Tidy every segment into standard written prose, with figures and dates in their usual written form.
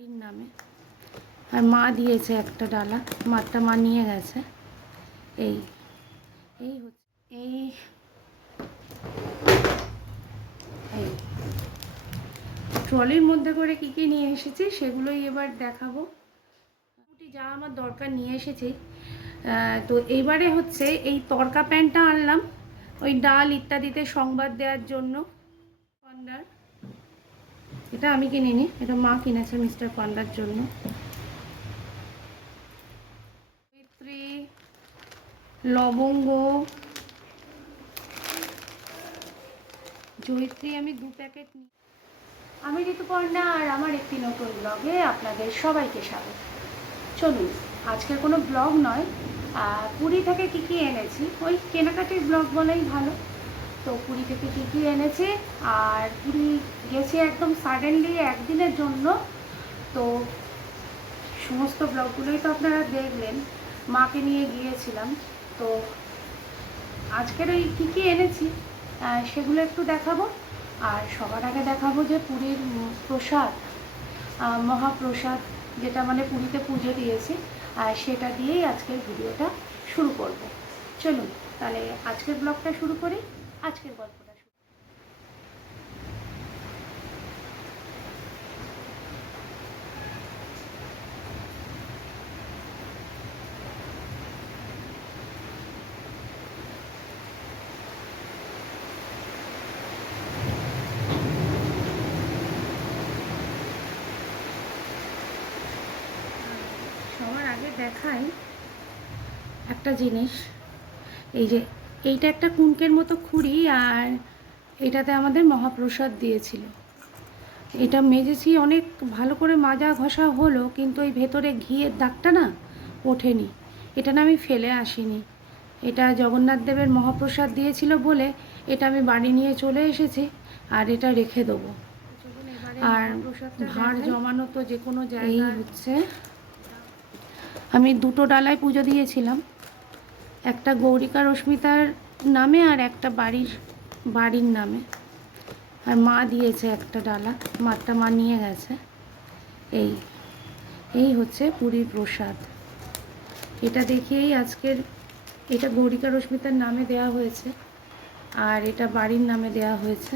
বাড়ির নামে। আর মা দিয়েছে একটা ডালা, মারটা মা নিয়ে গেছে। এই এই হচ্ছে এই এই ট্রলির মধ্যে করে কি কি নিয়ে এসেছি সেগুলোই এবার দেখাবো। মোটামুটি যা আমার দরকার নিয়ে এসেছি। তো এইবারে হচ্ছে এই তরকা প্যানটা আনলাম ওই ডাল ইত্যাদিতে সংবাদ দেওয়ার জন্য। পান্ডার এটা আমি কিনিনি, এটা মা কিনেছে মিস্টার পান্ডার জন্য। জয়িত্রী, লবঙ্গ, জয়িত্রী আমি 2 প্যাকেট নিই। আমি ঋতুপর্ণা আর আমার একটি নতুন ব্লগে আপনাদের সবাইকে স্বাগত। চলুন, আজকের কোনো ব্লগ নয়, পুরী থেকে কী কী এনেছি ওই কেনাকাটির ব্লগ বলাই ভালো। তো পুরী থেকে কী কী এনেছি, আর পুরী গেছি একদম সাডেনলি একদিনের জন্য। তো সমস্ত ব্লগগুলোই তো আপনারা দেখলেন, মাকে নিয়ে গিয়েছিলাম। তো আজকের ওই কী কী এনেছি সেগুলো একটু দেখাবো। আর সবার আগে দেখাবো যে পুরীর প্রসাদ, মহাপ্রসাদ, যেটা মানে পুরীতে পুজো দিয়েছি, সেটা দিয়েই আজকের ভিডিওটা শুরু করব। চলুন তাহলে আজকের ব্লগটা শুরু করি, আজকের গল্পটা শুরু। সবার আগে দেখাই একটা জিনিস, এই যে এইটা একটা কুনকের মতো খুঁড়ি, আর এটাতে আমাদের মহাপ্রসাদ দিয়েছিল। এটা মেজেছি, অনেক ভালো করে মাজা ঘষা হলো, কিন্তু ওই ভেতরে ঘিয়ের দাগটা না ওঠেনি। এটা না আমি ফেলে আসিনি, এটা জগন্নাথ দেবের মহাপ্রসাদ দিয়েছিল বলে এটা আমি বাড়ি নিয়ে চলে এসেছি, আর এটা রেখে দেবো। আর ভাঁড় জমানো তো যে কোনো জায়গায় হচ্ছে। আমি 2টো ডালায় পুজো দিয়েছিলাম, একটা গৌরিকা রশ্মিতার নামে আর একটা বাড়ির নামে। আর মা দিয়েছে একটা ডালা, মারটা মা নিয়ে গেছে। এই হচ্ছে পুরীর প্রসাদ। এটা দেখিয়েই আজকের, এটা গৌরিকা রশ্মিতার নামে দেয়া হয়েছে, আর এটা বাড়ির নামে দেয়া হয়েছে,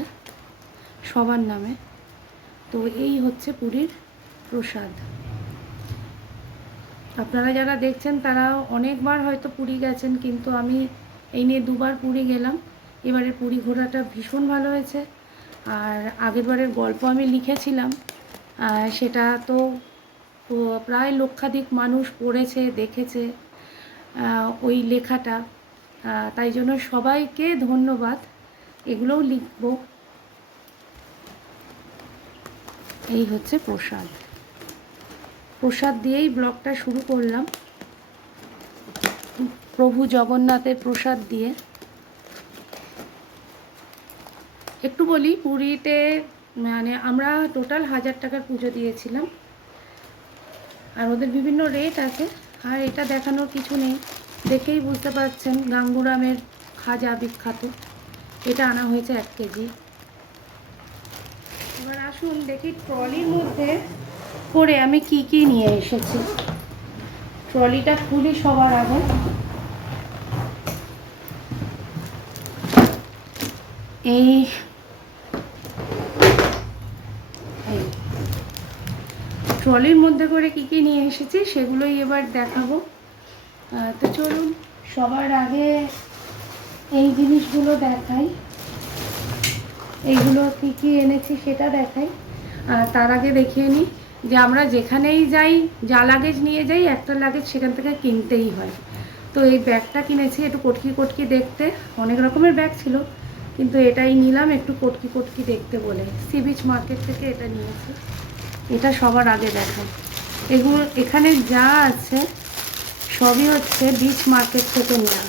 সবার নামে। তো এই হচ্ছে পুরীর প্রসাদ। আপনারা যারা দেখছেন তারা অনেকবার হয়তো পুরী গেছেন, কিন্তু আমি এই নিয়ে 2বার পুরী গেলাম। এবারে পুরী ঘোরাটা ভীষণ ভালো হয়েছে। আর আগেরবারের গল্প আমি লিখেছিলাম, সেটা তো প্রায় লক্ষাধিক মানুষ পড়েছে, দেখেছে ওই লেখাটা। তাই জন্য সবাইকে ধন্যবাদ, এগুলোও লিখব। এই হচ্ছে প্রসাদ। প্রসাদ দিয়েই ব্লগটা শুরু করলাম, প্রভু জগন্নাথের প্রসাদ দিয়ে। একটু বলি, পুরীতে মানে আমরা টোটাল 1000 টাকার পুজো দিয়েছিলাম, আর ওদের বিভিন্ন রেট আছে। আর এটা দেখানোর কিছু নেই, দেখেই বুঝতে পারছেন গাঙ্গুরামের খাজা বিখ্যাত। এটা আনা হয়েছে 1 কেজি। এবার আসুন দেখি ট্রলির মধ্যে করে আমি কি কি নিয়ে এসেছি। ট্রলিটা খুলি সবার আগে। এই ট্রলির মধ্যে করে কি কি নিয়ে এসেছি সেগুলোই এবার দেখাবো। তো চলুন সবার আগে এই জিনিসগুলো দেখাই, এইগুলো কি কি এনেছি সেটা দেখাই। তার আগে দেখিয়ে নিই যে আমরা যেখানেই যাই, যা লাগেজ নিয়ে যাই, একটা লাগেজ সেখান থেকে কিনতেই হয়। তো এই ব্যাগটা কিনেছি একটু কটকি কটকি দেখতে, অনেক রকমের ব্যাগ ছিল কিন্তু এটাই নিলাম একটু কটকি কটকি দেখতে বলে। সি বিচ মার্কেট থেকে এটা নিয়েছি। এটা সবার আগে দেখাই। এগুলো এখানে যা আছে সবই হচ্ছে বিচ মার্কেট থেকে নেওয়া।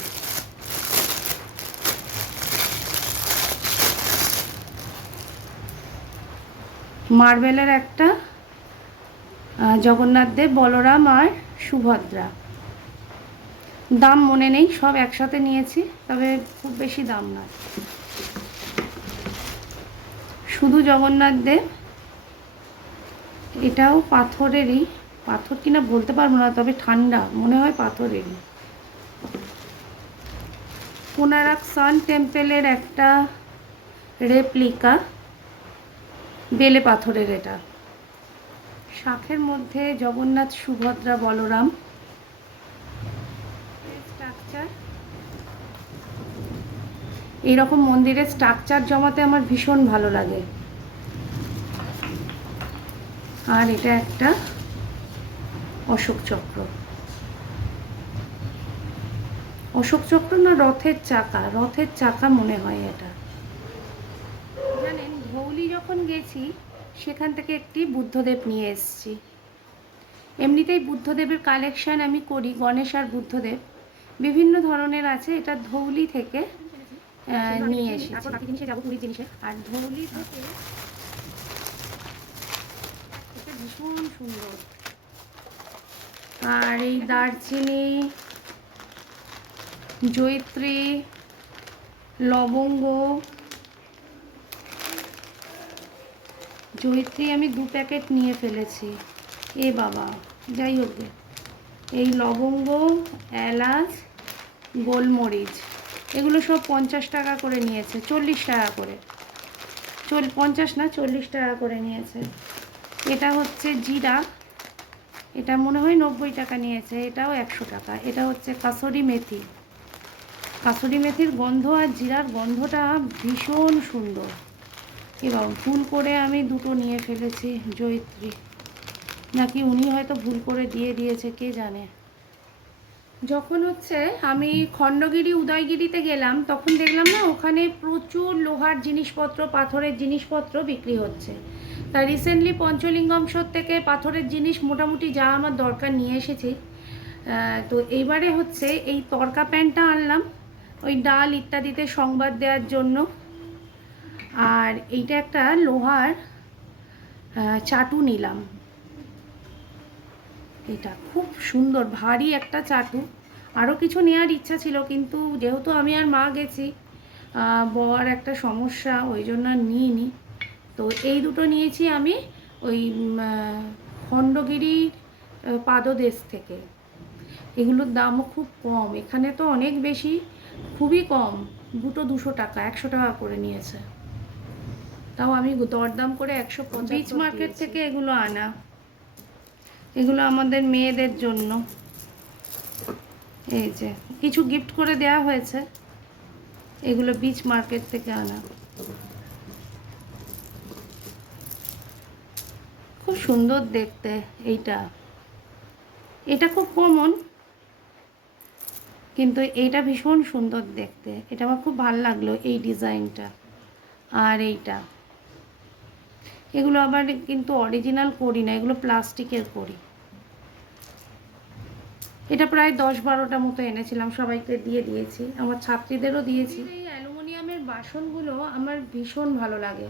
মার্বেলের একটা জগন্নাথ দেব, বলরাম আর সুভদ্রা। দাম মনে নেই, সব একসাথে নিয়েছি, তবে খুব বেশি দাম নয়। শুধু জগন্নাথ দেব এটাও পাথরেরই, পাথর কিনা বলতে পারবো না, তবে ঠান্ডা মনে হয় পাথরেরই। কোনারক সান টেম্পেলের একটা রেপ্লিকা, বেলে পাথরের। এটা শাঁখের মধ্যে জগন্নাথ, সুভদ্রা, বলরাম স্ট্রাকচার। এইরকম মন্দিরের স্ট্রাকচার জমাতে আমার ভীষণ ভালো লাগে। আর এটা একটা অশোক চক্র, অশোক চক্র না রথের চাকা, রথের চাকা মনে হয় এটা। জানেন, ধৌলি যখন গেছি সেখান থেকে একটি বুদ্ধদেব নিয়ে এসেছি। এমনিতেই বুদ্ধদেবের কালেকশান আমি করি, গণেশ আর বুদ্ধদেব বিভিন্ন ধরনের আছে। এটা ধৌলি থেকে নিয়ে এসেছি। যাবো পুরীর জিনিসে। আর ধৌলি থেকে এটা ভীষণ সুন্দর। আর এই দারচিনি, জয়িত্রী, লবঙ্গ, জয়িত্রী আমি 2 প্যাকেট নিয়ে ফেলেছি। এ বাবা, যাই হোক, এই লবঙ্গ, এলাচ, গোলমরিচ, এগুলো সব 50 টাকা করে নিয়েছে, 40 টাকা করে, 50 না 40 টাকা করে নিয়েছে। এটা হচ্ছে জিরা, এটা মনে হয় 90 টাকা নিয়েছে, এটাও 100 টাকা। এটা হচ্ছে কাসুরি মেথি, কাসুরি মেথির গন্ধ আর জিরার গন্ধটা ভীষণ সুন্দর। এবার ভুল করে আমি 2টো নিয়ে ফেলেছি। জয়িত্রী নাকি উনি হয়তো ভুল করে দিয়ে দিয়েছে, কে জানে। যখন হচ্ছে আমি খণ্ডগিরি, উদয়গিরিতে গেলাম তখন দেখলাম না ওখানে প্রচুর লোহার জিনিসপত্র, পাথরের জিনিসপত্র বিক্রি হচ্ছে। তা রিসেন্টলি পঞ্চলিঙ্গমস্বর থেকে পাথরের জিনিস মোটামুটি যা আমার দরকার নিয়ে এসেছি। তো এইবারে হচ্ছে এই তরকা প্যানটা আনলাম ওই ডাল ইত্যাদিতে সংবাদ দেওয়ার জন্য। আর এইটা একটা লোহার চাটু নিলাম, এটা খুব সুন্দর ভারী একটা চাটু। আরও কিছু নেওয়ার ইচ্ছা ছিল, কিন্তু যেহেতু আমি আর মা গেছি, বর একটা সমস্যা, ওই জন্য আর নিইনি। তো এই 2টো নিয়েছি আমি ওই খণ্ডগিরির পাদদেশ থেকে। এগুলোর দামও খুব কম, এখানে তো অনেক বেশি, খুবই কম, 2টো 200 টাকা, 100 টাকা করে নিয়েছে। তাও আমি দরদাম করে 150 বিচ মার্কেট থেকে এগুলো আনা। এগুলো আমাদের মেয়েদের জন্য, এই যে কিছু গিফট করে দেওয়া হয়েছে। এগুলো বিচ মার্কেট থেকে আনা, খুব সুন্দর দেখতে। এইটা, এটা খুব কমন, কিন্তু এইটা ভীষণ সুন্দর দেখতে, এটা আমার খুব ভালো লাগলো এই ডিজাইনটা। আর এইটা, এগুলো আবার কিন্তু অরিজিনাল করি না, এগুলো প্লাস্টিকের করি। এটা প্রায় 10-12টা মতো এনেছিলাম, সবাইকে দিয়ে দিয়েছি, আমার ছাত্রীদেরও দিয়েছি। এই অ্যালুমিনিয়ামের বাসনগুলো আমার ভীষণ ভালো লাগে।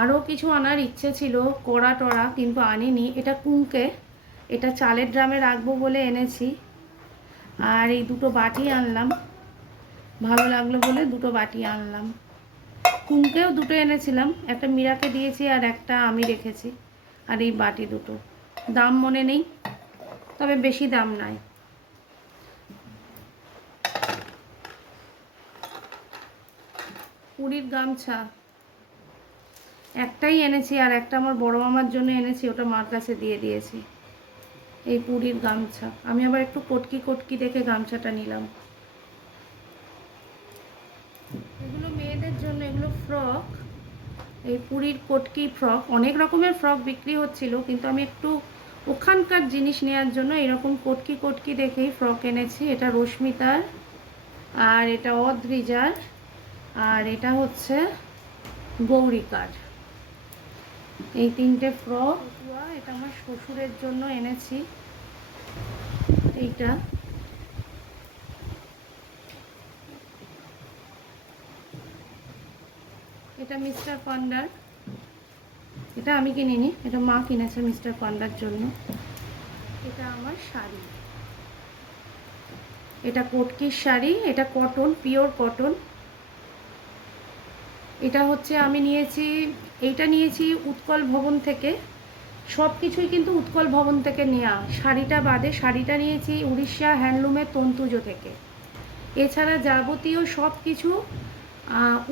আরও কিছু আনার ইচ্ছে ছিল, কড়া টড়া, কিন্তু আনিনি। এটা কুঁকে, এটা চালের ড্রামে রাখবো বলে এনেছি। আর এই 2টো বাটি আনলাম, ভালো লাগলো বলে 2টো বাটি আনলাম। কুঁকেও 2টো এনেছিলাম, একটা মীরাকে দিয়েছি আর একটা আমি রেখেছি। আর এই বাটি 2টো, দাম মনে নেই, তবে বেশি দাম নাই। পুরীর গামছা একটাই এনেছি, আর একটা আমার বড় মামার জন্য এনেছি, ওটা মার কাছে দিয়ে দিয়েছি। এই পুরীর গামছা, আমি আবার একটু কটকি কটকি দেখে গামছাটা নিলাম। এগুলো মেয়েদের জন্য, এগুলো ফ্রক, এই পুরীর কটকি ফ্রক। অনেক রকমের ফ্রক বিক্রি হচ্ছিল, কিন্তু আমি একটু ওখানকার জিনিস নেওয়ার জন্য এরকম কটকি কটকি দেখেই ফ্রক এনেছি। এটা রশ্মিতার, আর এটা অদ্রিজার, আর এটা হচ্ছে গৌরিকার। এই 3টে ফ্রক। এটা আমার শ্বশুরের জন্য এনেছি। এইটা, এটা মিস্টার পান্ডার, এটা আমি কিনিনি, এটা মা কিনেছে মিস্টার পান্ডার জন্য। এটা আমার শাড়ি, এটা কটকির শাড়ি, এটা কটন, পিওর কটন। এটা হচ্ছে আমি নিয়েছি, এইটা নিয়েছি উৎকল ভবন থেকে, সব কিছুই কিন্তু উৎকল ভবন থেকে নেওয়া। শাড়িটা বাদে, শাড়িটা নিয়েছি উড়িষ্যা হ্যান্ডলুমের তন্তুজো থেকে। এছাড়া যাবতীয় সব কিছু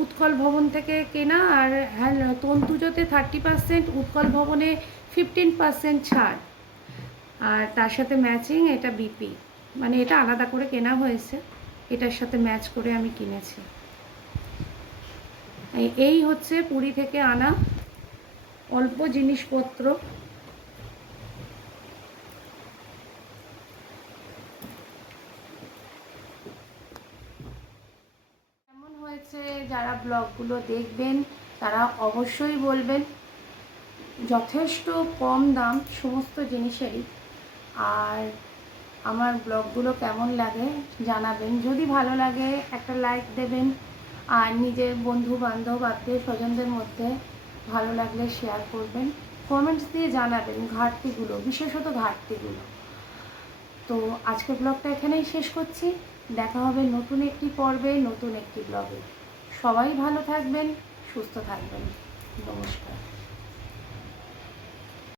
উৎকল ভবন থেকে কেনা। আর তন্তুজোতে 30%, উৎকল ভবনে 15% ছাড়। আর তার সাথে ম্যাচিং এটা বিপি, মানে এটা আলাদা করে কেনা হয়েছে, এটার সাথে ম্যাচ করে আমি কিনেছি। এই হচ্ছে পুরী থেকে আনা অল্প জিনিসপত্র। কেমন হয়েছে যারা ব্লগগুলো দেখবেন তারা অবশ্যই বলবেন। যথেষ্ট কম দাম সমস্ত জিনিসেরই। আর আমার ব্লগগুলো কেমন লাগে জানাবেন। যদি ভালো লাগে একটা লাইক দেবেন, আর নিজের বন্ধু বান্ধব আত্মীয় স্বজনদের মধ্যে ভালো লাগলে শেয়ার করবেন। কমেন্টস দিয়ে জানাবেন ঘাটতিগুলো, বিশেষত ঘাটতিগুলো। তো আজকের ব্লগটা এখানেই শেষ করছি। দেখা হবে নতুন একটি পর্বে, নতুন একটি ব্লগে। সবাই ভালো থাকবেন, সুস্থ থাকবেন। নমস্কার।